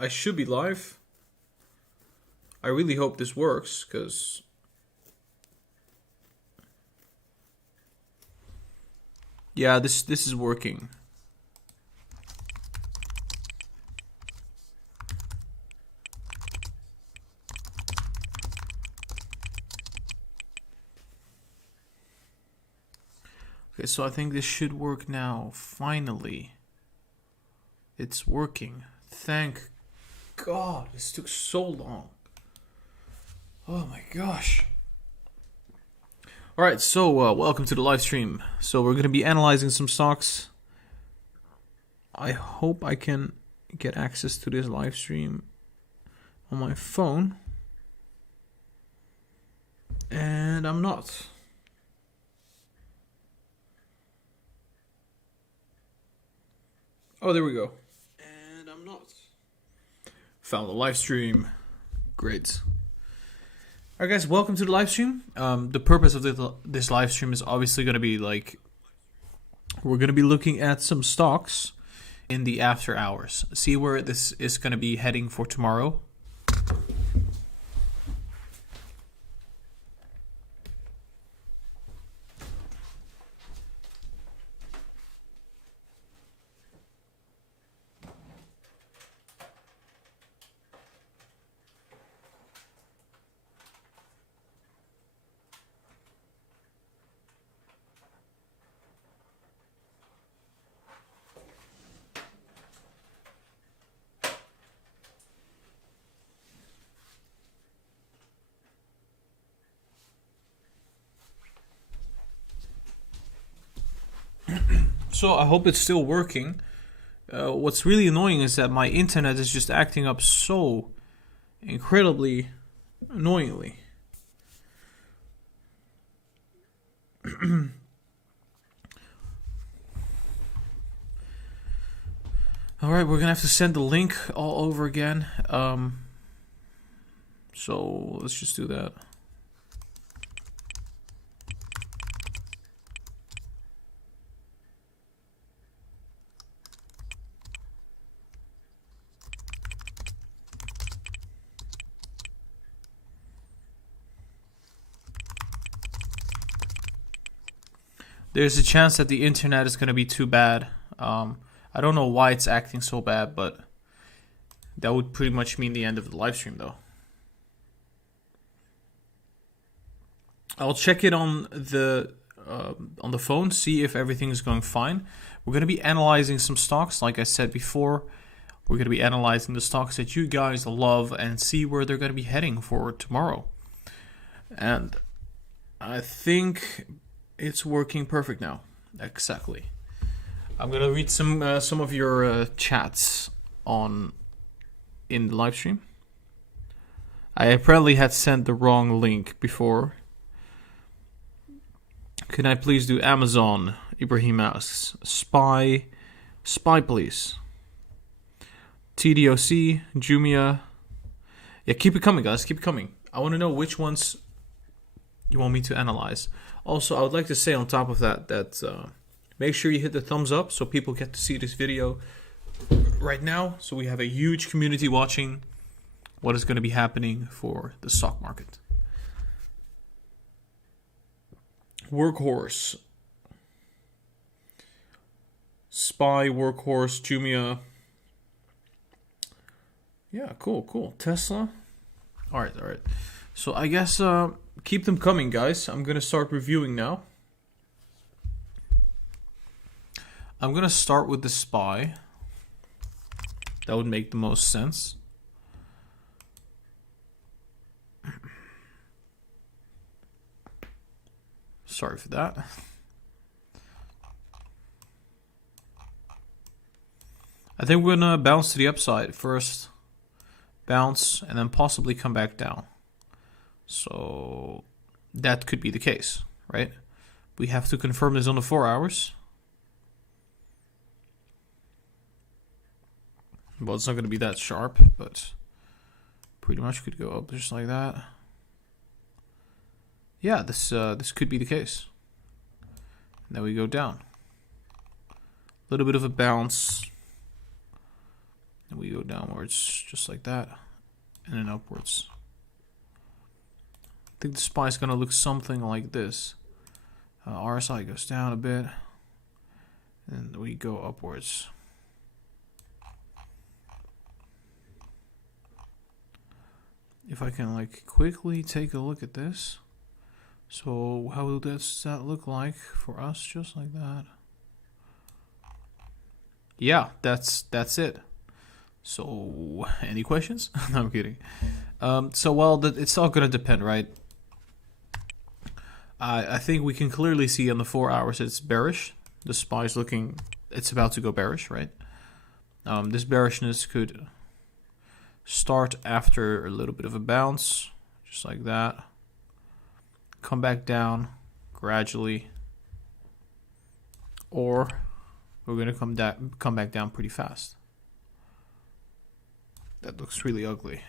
I should be live. I really hope this works, because yeah, this is working. Okay, so I think this should work now. Finally. It's working. Thank God. This took so long. Oh my gosh. Alright, so welcome to the live stream. So we're going to be analyzing some stocks. I hope I can get access to this live stream on my phone. And I'm not. Oh, there we go. And I'm not. Found the live stream. Great. Alright guys, welcome to the live stream. The purpose of this live stream is obviously going to be we're going to be looking at some stocks in the after hours. See where this is going to be heading for tomorrow. So I hope it's still working. What's really annoying is that my internet is just acting up so incredibly annoyingly. Alright, we're gonna have to send the link all over again. So let's just do that. There's a chance that the internet is going to be too bad. I don't know why it's acting so bad, but that would pretty much mean the end of the live stream, though. I'll check it on the phone, see if everything is going fine. We're going to be analyzing some stocks, like I said before. We're going to be analyzing the stocks that you guys love and see where they're going to be heading for tomorrow. And I think it's working perfect now. Exactly. I'm gonna read some of your chats in the live stream. I apparently had sent the wrong link before. Can I please do Amazon? Ibrahim asks. Spy please. TDOC, Jumia. Yeah, keep it coming, guys. Keep it coming. I want to know which ones you want me to analyze. Also, I would like to say on top of that make sure you hit the thumbs up so people get to see this video right now. So we have a huge community watching what is going to be happening for the stock market. Workhorse. Spy, Workhorse, Jumia. Yeah, cool. Tesla. All right. So I guess keep them coming, guys. I'm going to start reviewing now. I'm going to start with the SPY. That would make the most sense. Sorry for that. I think we're going to bounce to the upside first. Bounce and then possibly come back down. So that could be the case, right? We have to confirm this on the 4 hours. Well, it's not going to be that sharp, but pretty much could go up just like that. Yeah, this could be the case. And then we go down. A little bit of a bounce. And we go downwards just like that, and then upwards. I think the SPY is going to look something like this. RSI goes down a bit, and we go upwards. If I can like quickly take a look at this. So how does that look like for us? Just like that. Yeah, that's it. So any questions? No, I'm kidding. So well, it's all gonna depend, right? I think we can clearly see on the 4 hours it's bearish. The SPY is looking, it's about to go bearish, right? This bearishness could start after a little bit of a bounce, just like that. Come back down gradually, or we're gonna come back down pretty fast. That looks really ugly.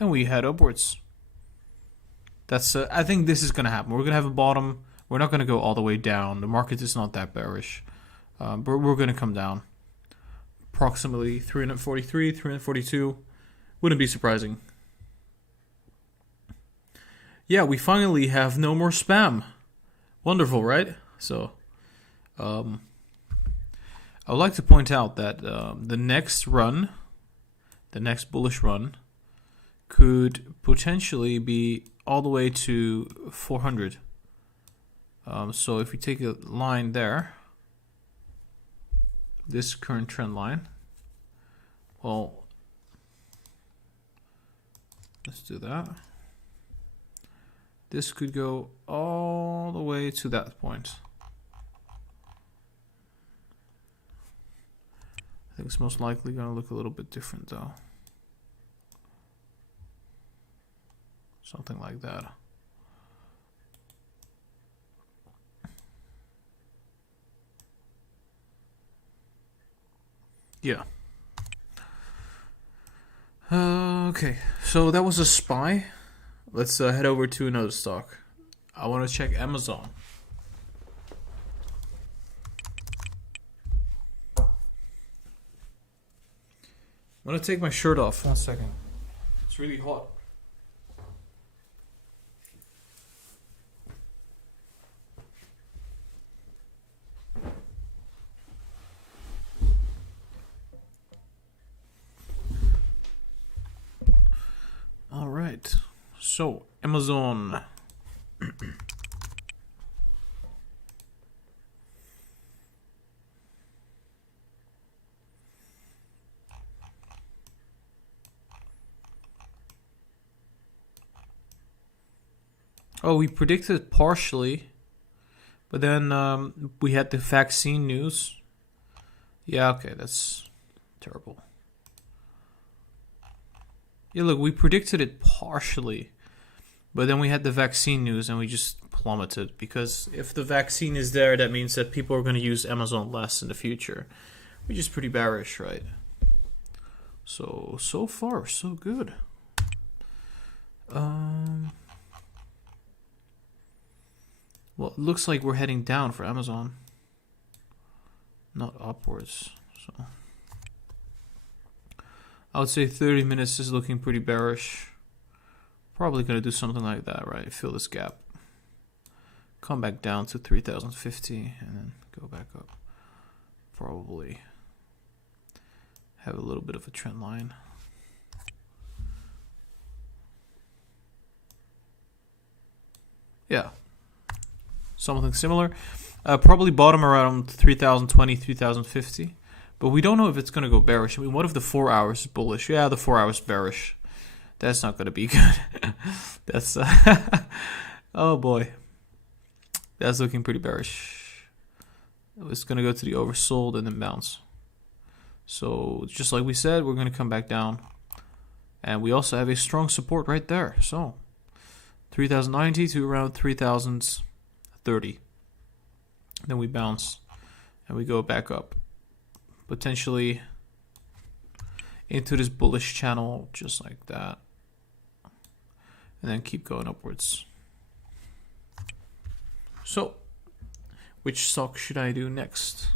And we head upwards. That's I think this is gonna happen. We're gonna have a bottom. We're not gonna go all the way down. The market is not that bearish, but we're gonna come down. Approximately 343, 342. Wouldn't be surprising. Yeah, we finally have no more spam. Wonderful, right? So, I would like to point out that the next run, the next bullish run, could potentially be all the way to 400. So if we take a line there, this current trend line, well, let's do that. This could go all the way to that point. I think it's most likely going to look a little bit different though. Something like that. Yeah. Okay, so that was a SPY. Let's head over to another stock. I want to check Amazon. I'm going to take my shirt off. 1 second. It's really hot. All right. So, Amazon. Oh, we predicted partially, but then we had the vaccine news. Yeah, okay, that's terrible. Yeah, look, we predicted it partially, but then we had the vaccine news and we just plummeted, because if the vaccine is there, that means that people are going to use Amazon less in the future, which is pretty bearish, right? So far, so good. Well, it looks like we're heading down for Amazon, not upwards. So I would say 30 minutes is looking pretty bearish. Probably going to do something like that, right? Fill this gap. Come back down to 3050 and then go back up. Probably have a little bit of a trend line. Yeah. Something similar. Probably bottom around 3020, 3050. But we don't know if it's going to go bearish. I mean, what if the 4 hours is bullish? Yeah, the 4 hours bearish. That's not going to be good. That's oh boy, that's looking pretty bearish. It's going to go to the oversold and then bounce. So just like we said, we're going to come back down, and we also have a strong support right there. So 3090 to around 3030. Then we bounce and we go back up, potentially into this bullish channel, just like that, and then keep going upwards. So, which stock should I do next?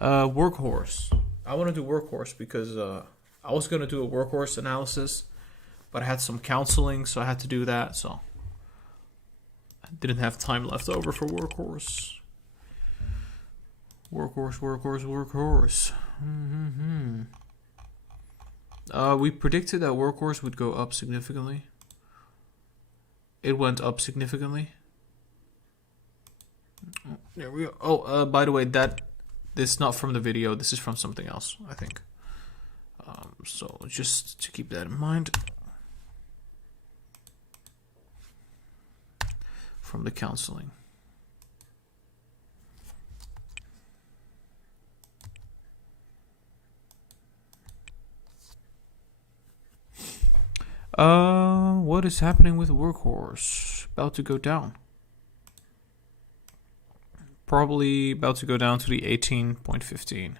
Workhorse. I want to do Workhorse because I was going to do a Workhorse analysis, but I had some counseling, so I had to do that. So I didn't have time left over for Workhorse. Workhorse. We predicted that Workhorse would go up significantly. It went up significantly. There we go. Oh, by the way, this is not from the video. This is from something else, I think. So just to keep that in mind. From the counseling. What is happening with Workhorse? About to go down. Probably about to go down to the 18.15.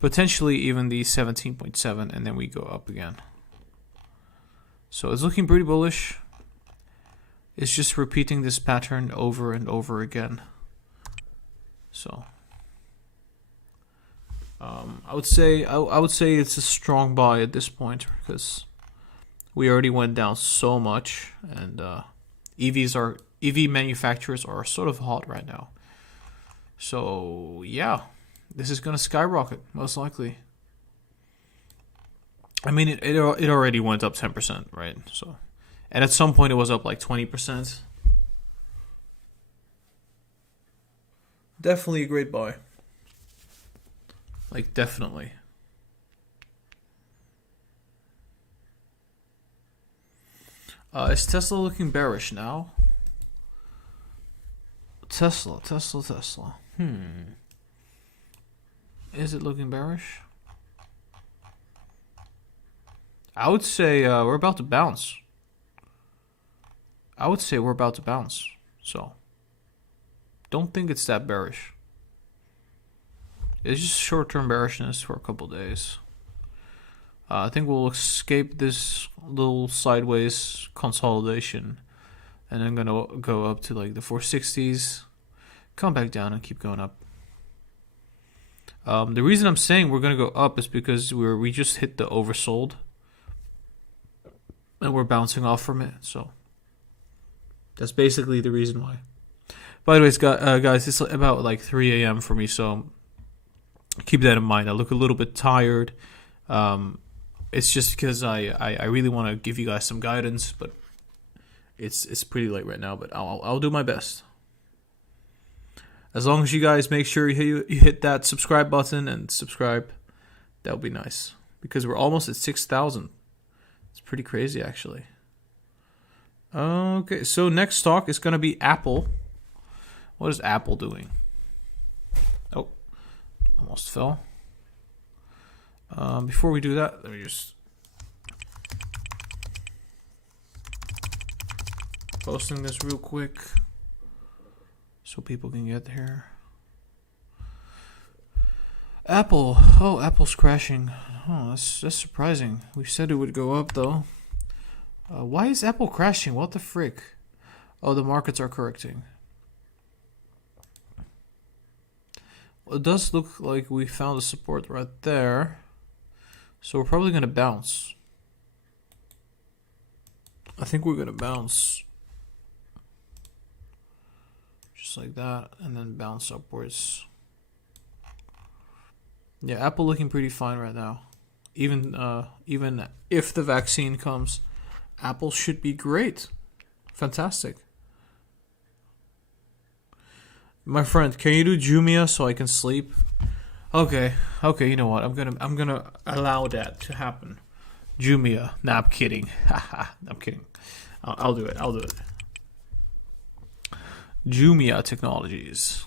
Potentially even the 17.7, and then we go up again. So it's looking pretty bullish. It's just repeating this pattern over and over again. So I would say it's a strong buy at this point because we already went down so much, and EV manufacturers are sort of hot right now. So yeah, this is gonna skyrocket most likely. I mean, it already went up 10%, right? So, and at some point it was up like 20%. Definitely a great buy. Like, definitely. Is Tesla looking bearish now? Tesla. Is it looking bearish? I would say we're about to bounce. So, don't think it's that bearish. It's just short-term bearishness for a couple days. I think we'll escape this little sideways consolidation, and I'm gonna go up to like the 460s, come back down, and keep going up. The reason I'm saying we're gonna go up is because we just hit the oversold, and we're bouncing off from it. So that's basically the reason why. By the way, guys, it's about like 3 a.m. for me, so keep that in mind. I look a little bit tired. It's just because I really want to give you guys some guidance, but it's pretty late right now. But I'll do my best. As long as you guys make sure you hit that subscribe button and subscribe, that would be nice, because we're almost at 6,000. It's pretty crazy, actually. Okay, so next stock is gonna be Apple. What is Apple doing? Oh, almost fell. Before we do that, let me just posting this real quick so people can get here. Apple. Oh, Apple's crashing. Oh, that's surprising. We said it would go up though. Why is Apple crashing? What the frick? Oh, the markets are correcting. Well, it does look like we found a support right there. So we're probably going to bounce. I think we're going to bounce. Just like that. And then bounce upwards. Yeah, Apple looking pretty fine right now. Even if the vaccine comes, Apple should be great. Fantastic. My friend, can you do Jumia so I can sleep? Okay, you know what? I'm gonna allow that to happen. Jumia. Nah, I'm kidding. I'm kidding. I'll do it. Jumia Technologies.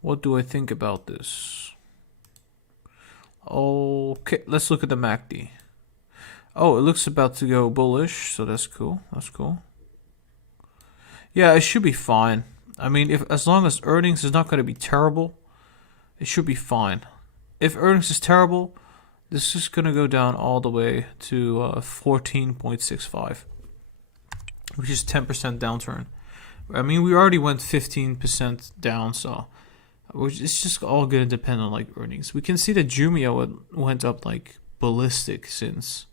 What do I think about this? Okay, let's look at the MACD. Oh, it looks about to go bullish, so that's cool. Yeah, it should be fine. I mean, as long as earnings is not going to be terrible, it should be fine. If earnings is terrible, This is going to go down all the way to 14.65, which is 10% downturn. I mean, we already went 15% down, so it's just all going to depend on like earnings. We can see that Jumia went up like ballistic since,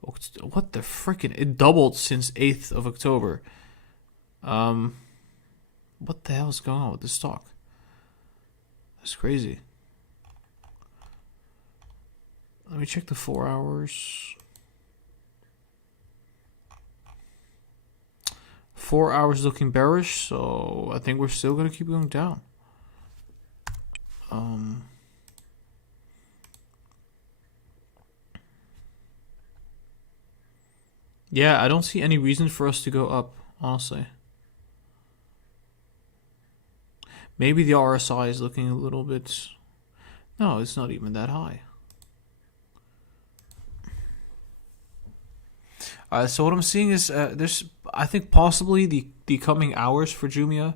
what the frickin', it doubled since 8th of October. What the hell is going on with this stock? That's crazy. Let me check the 4 hours. 4 hours looking bearish, so I think we're still gonna keep going down. Yeah, I don't see any reason for us to go up, honestly. Maybe the RSI is looking a little bit... No, it's not even that high. So what I'm seeing is there's, I think possibly the coming hours for Jumia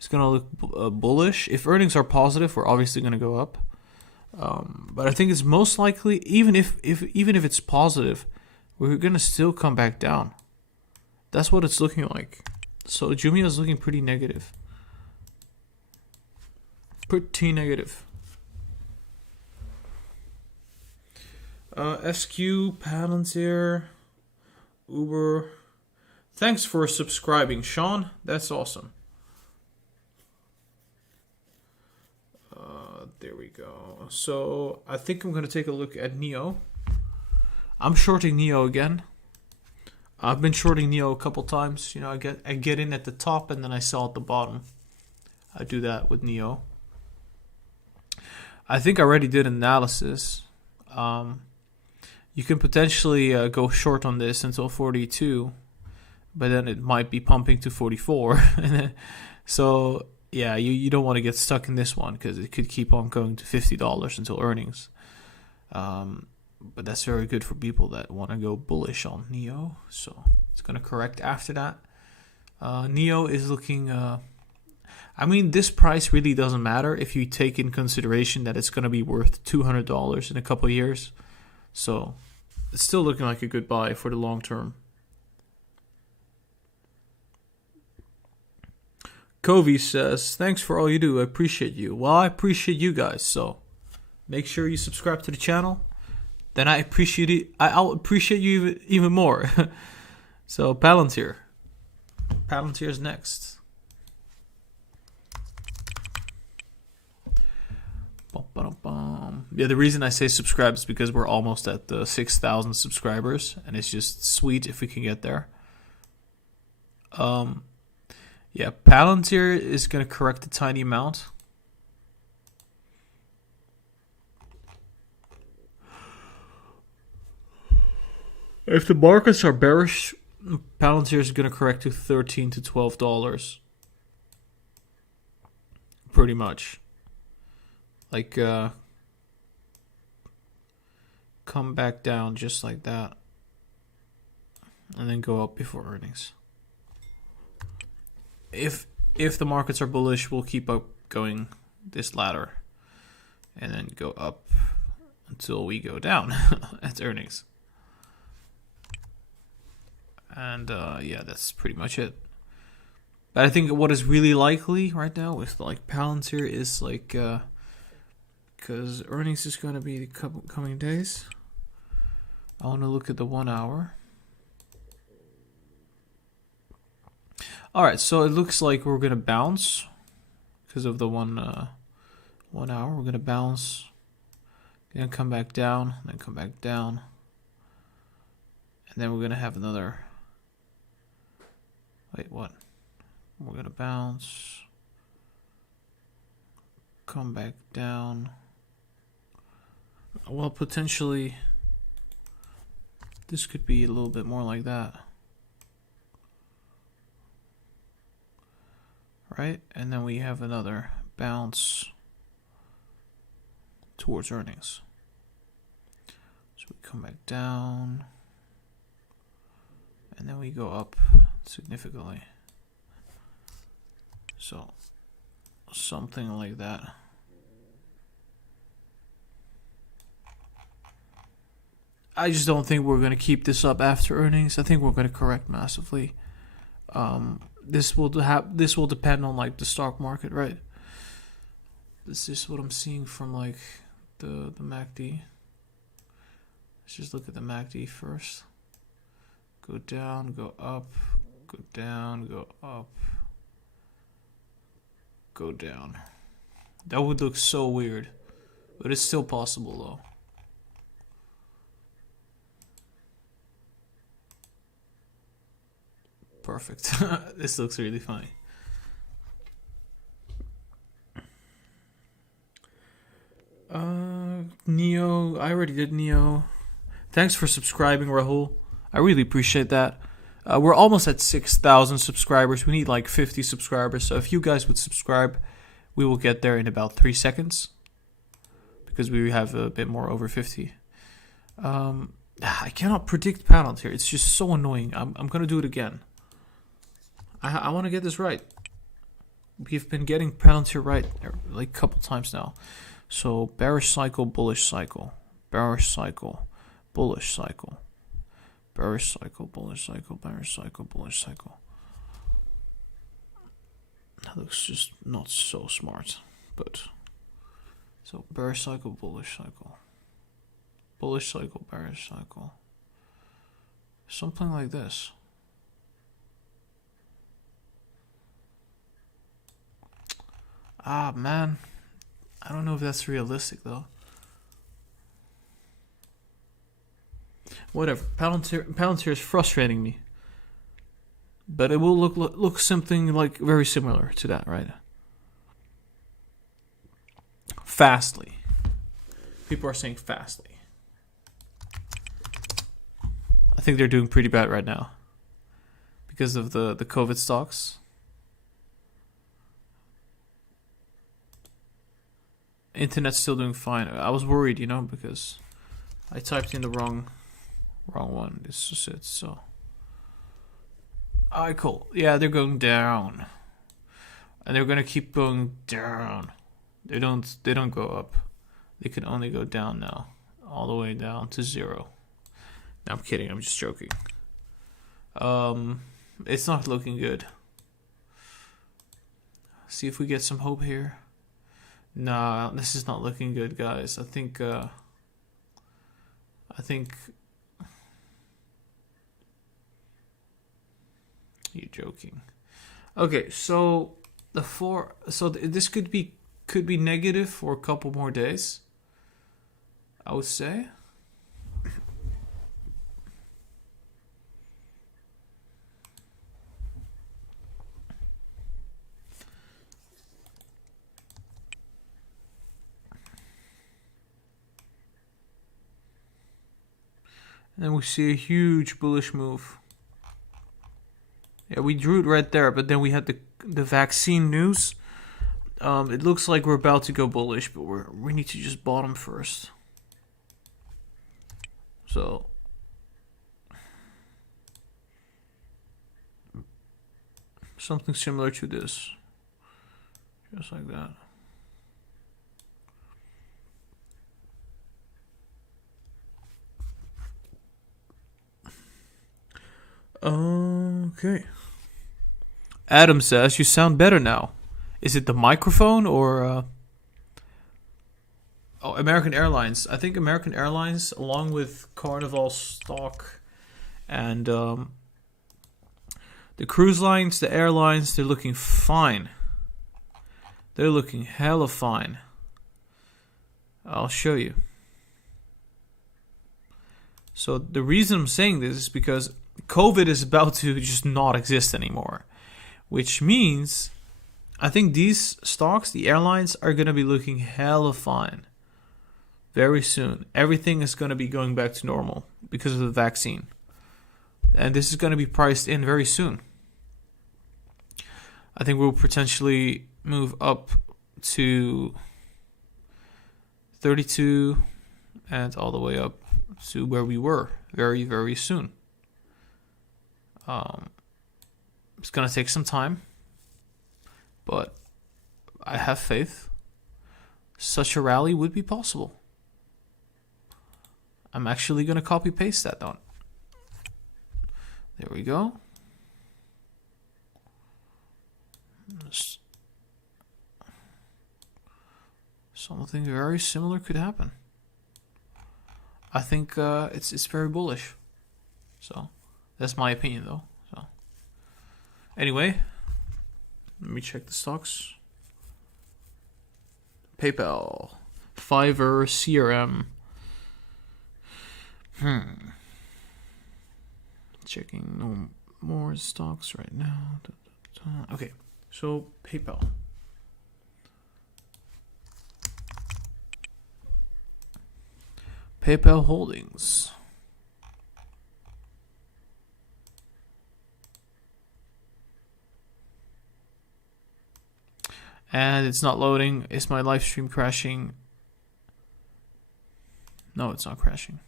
is going to look bullish. If earnings are positive, we're obviously going to go up. But I think it's most likely, even if it's positive, we're going to still come back down. That's what it's looking like. So Jumia is looking pretty negative. Pretty negative. SQ, Palantir, Uber. Thanks for subscribing, Sean. That's awesome. There we go. So I think I'm going to take a look at NEO. I'm shorting NEO again. I've been shorting NEO a couple times. You know, I get in at the top and then I sell at the bottom. I do that with NEO. I think I already did analysis. You can potentially go short on this until 42, but then it might be pumping to 44. So yeah, you don't want to get stuck in this one because it could keep on going to $50 until earnings. But that's very good for people that want to go bullish on NEO. So it's going to correct after that. NEO is looking... I mean, this price really doesn't matter if you take in consideration that it's going to be worth $200 in a couple of years. So it's still looking like a good buy for the long term. Covey says, thanks for all you do. I appreciate you. Well, I appreciate you guys. So make sure you subscribe to the channel. Then I appreciate it. I'll appreciate you even more. So Palantir. Palantir is next. Yeah, the reason I say subscribe is because we're almost at the 6,000 subscribers, and it's just sweet if we can get there. Yeah, Palantir is going to correct a tiny amount. If the markets are bearish, Palantir is going to correct to $13 to $12. Pretty much. Like, come back down just like that. And then go up before earnings. If the markets are bullish, we'll keep up going this ladder. And then go up until we go down at earnings. And yeah, that's pretty much it. But I think what is really likely right now with like Palantir is like... because earnings is going to be the coming days. I want to look at the 1 hour. Alright, so it looks like we're going to bounce because of the 1 hour. We're going to bounce, then come back down, then come back down. And then we're going to have another... Wait, what? We're going to bounce, come back down. Well, potentially, this could be a little bit more like that. Right? And then we have another bounce towards earnings. So we come back down. And then we go up significantly. So, something like that. I just don't think we're going to keep this up after earnings. I think we're going to correct massively. This will depend on like the stock market, right? This is what I'm seeing from like the MACD. Let's just look at the MACD first. Go down, go up, go down, go up, go down. That would look so weird, but it's still possible though. Perfect. This looks really funny. Neo, I already did Neo. Thanks for subscribing, Rahul. I really appreciate that. We're almost at 6,000 subscribers. We need like 50 subscribers. So if you guys would subscribe, we will get there in about 3 seconds. Because we have a bit more over 50. I cannot predict patterns here. It's just so annoying. I'm going to do it again. I want to get this right. We've been getting patterns here right like a couple times now. So bearish cycle, bullish cycle. Bearish cycle, bullish cycle. Bearish cycle, bullish cycle, bearish cycle, bullish cycle. That looks just not so smart, but so bearish cycle, bullish cycle. Bullish cycle, bearish cycle. Something like this. Ah, man. I don't know if that's realistic though. Whatever. Palantir is frustrating me. But it will look something like very similar to that, right? Fastly. People are saying fastly. I think they're doing pretty bad right now. Because of the COVID stocks. Internet's still doing fine. I was worried, you know, because I typed in the wrong one. This is it. So, alright, cool. Yeah, they're going down, and they're gonna keep going down. They don't go up. They can only go down now, all the way down to 0. No, I'm kidding. I'm just joking. It's not looking good. See if we get some hope here. Nah, this is not looking good, guys. I think you're joking. Okay, so this could be negative for a couple more days, I would say. And then we see a huge bullish move. Yeah, we drew it right there, but then we had the vaccine news. It looks like we're about to go bullish, but we need to just bottom first. So something similar to this. Just like that. Okay. Adam says, you sound better now. Is it the microphone or... Oh, American Airlines. I think American Airlines, along with Carnival stock and the cruise lines, the airlines, they're looking fine. They're looking hella fine. I'll show you. So the reason I'm saying this is because COVID is about to just not exist anymore, which means I think these stocks, the airlines, are going to be looking hella fine very soon. Everything is going to be going back to normal because of the vaccine. And this is going to be priced in very soon. I think we'll potentially move up to 32 and all the way up to where we were very, very soon. It's going to take some time, but I have faith such a rally would be possible. I'm actually going to copy paste that down. There we go. Something very similar could happen. I think it's very bullish. So that's my opinion, though. So anyway, let me check the stocks. PayPal, Fiverr, CRM. Checking no more stocks right now. Okay, so PayPal. PayPal Holdings. And it's not loading. Is my live stream crashing? No, it's not crashing.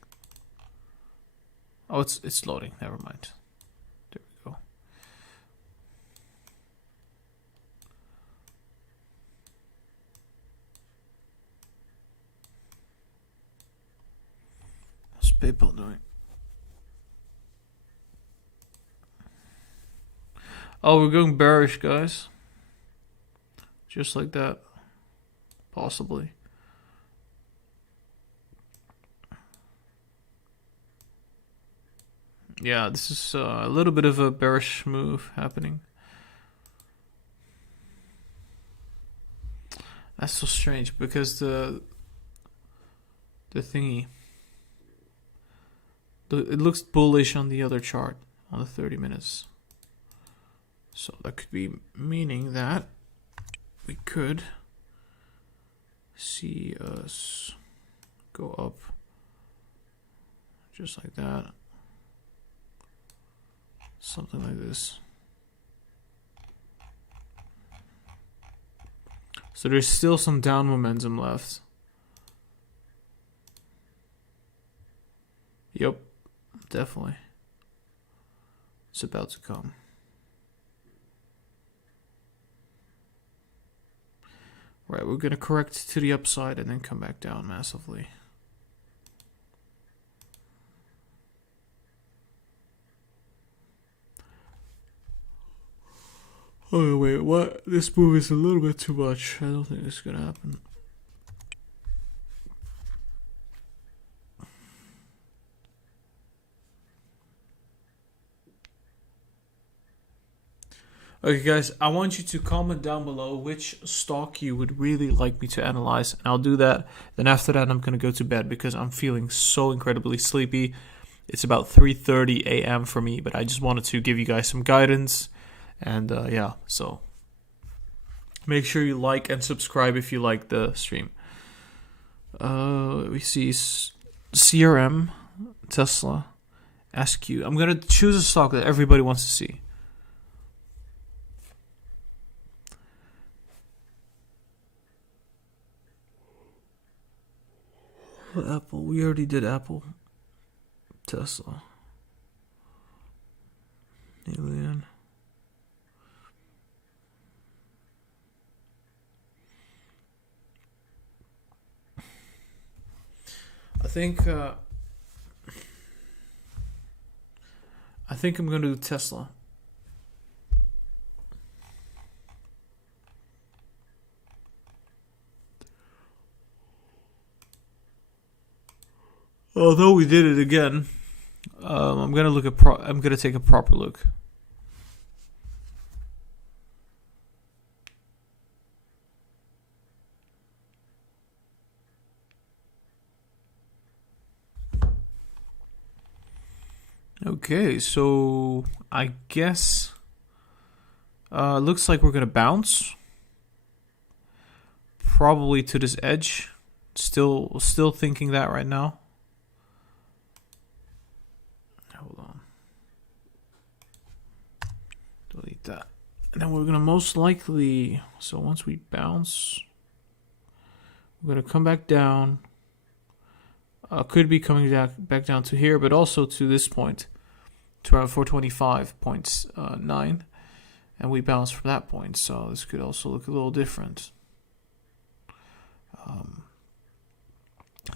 Oh, it's loading. Never mind. There we go. What's PayPal doing? Oh, we're going bearish, guys. Just like that. Possibly. Yeah, this is a little bit of a bearish move happening. That's so strange because the thingy, it looks bullish on the other chart on the 30 minutes. So that could be meaning that we could see us go up just like that. Something like this. So there's still some down momentum left. Yep, definitely. It's about to come. Right, we're going to correct to the upside and then come back down massively. Oh, wait, what? This move is a little bit too much. I don't think this is going to happen. Okay, guys, I want you to comment down below which stock you would really like me to analyze, and I'll do that. Then after that, I'm going to go to bed because I'm feeling so incredibly sleepy. It's about 3:30 a.m. for me, but I just wanted to give you guys some guidance. And yeah, so make sure you like and subscribe if you like the stream. We see CRM, Tesla, SQ. I'm going to choose a stock that everybody wants to see. Apple. We already did Apple. Tesla. Alien. I think I'm going to do Tesla. Although we did it again, I'm gonna look at. I'm gonna take a proper look. Okay, so I guess looks like we're gonna bounce, probably to this edge. Still thinking that right now. Hold on. Delete that. And then we're going to most likely, so once we bounce, we're going to come back down. Could be coming back down to here, but also to this point, to around 425.9. And we bounce from that point, so this could also look a little different.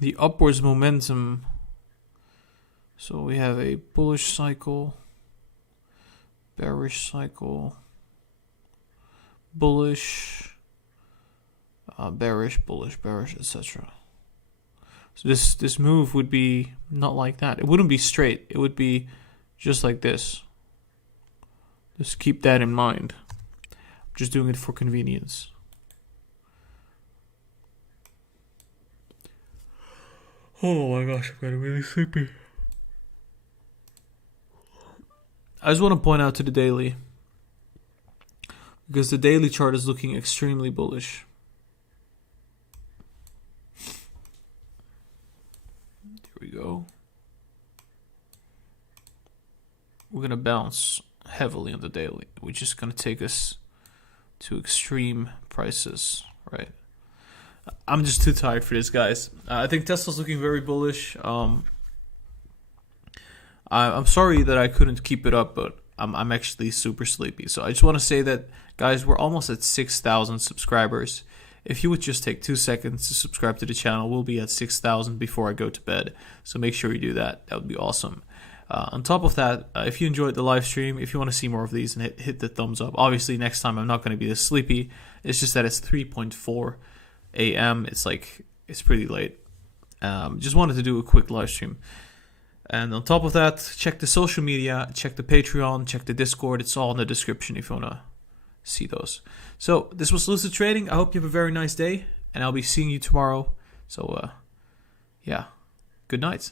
The upwards momentum So we have a bullish cycle, bearish cycle, bullish, bearish, bullish, bearish, etc. So this move would be not like that. It wouldn't be straight. It would be just like this. Just keep that in mind. I'm just doing it for convenience. Oh my gosh, I'm getting really sleepy. I just want to point out to the daily, because the daily chart is looking extremely bullish. Here we go. We're going to bounce heavily on the daily, which is going to take us to extreme prices, right? I'm just too tired for this, guys. I think Tesla's looking very bullish. I'm sorry that I couldn't keep it up, but I'm actually super sleepy. So I just want to say that, guys, we're almost at 6,000 subscribers. If you would just take 2 seconds to subscribe to the channel, we'll be at 6,000 before I go to bed. So make sure you do that. That would be awesome. On top of that, if you enjoyed the live stream, if you want to see more of these, and hit the thumbs up. Obviously, next time I'm not going to be this sleepy. It's just that it's 3:04 a.m. It's pretty late. Just wanted to do a quick live stream. And on top of that, check the social media, check the Patreon, check the Discord. It's all in the description if you want to see those. So this was Lucid Trading. I hope you have a very nice day, and I'll be seeing you tomorrow. So yeah, good night.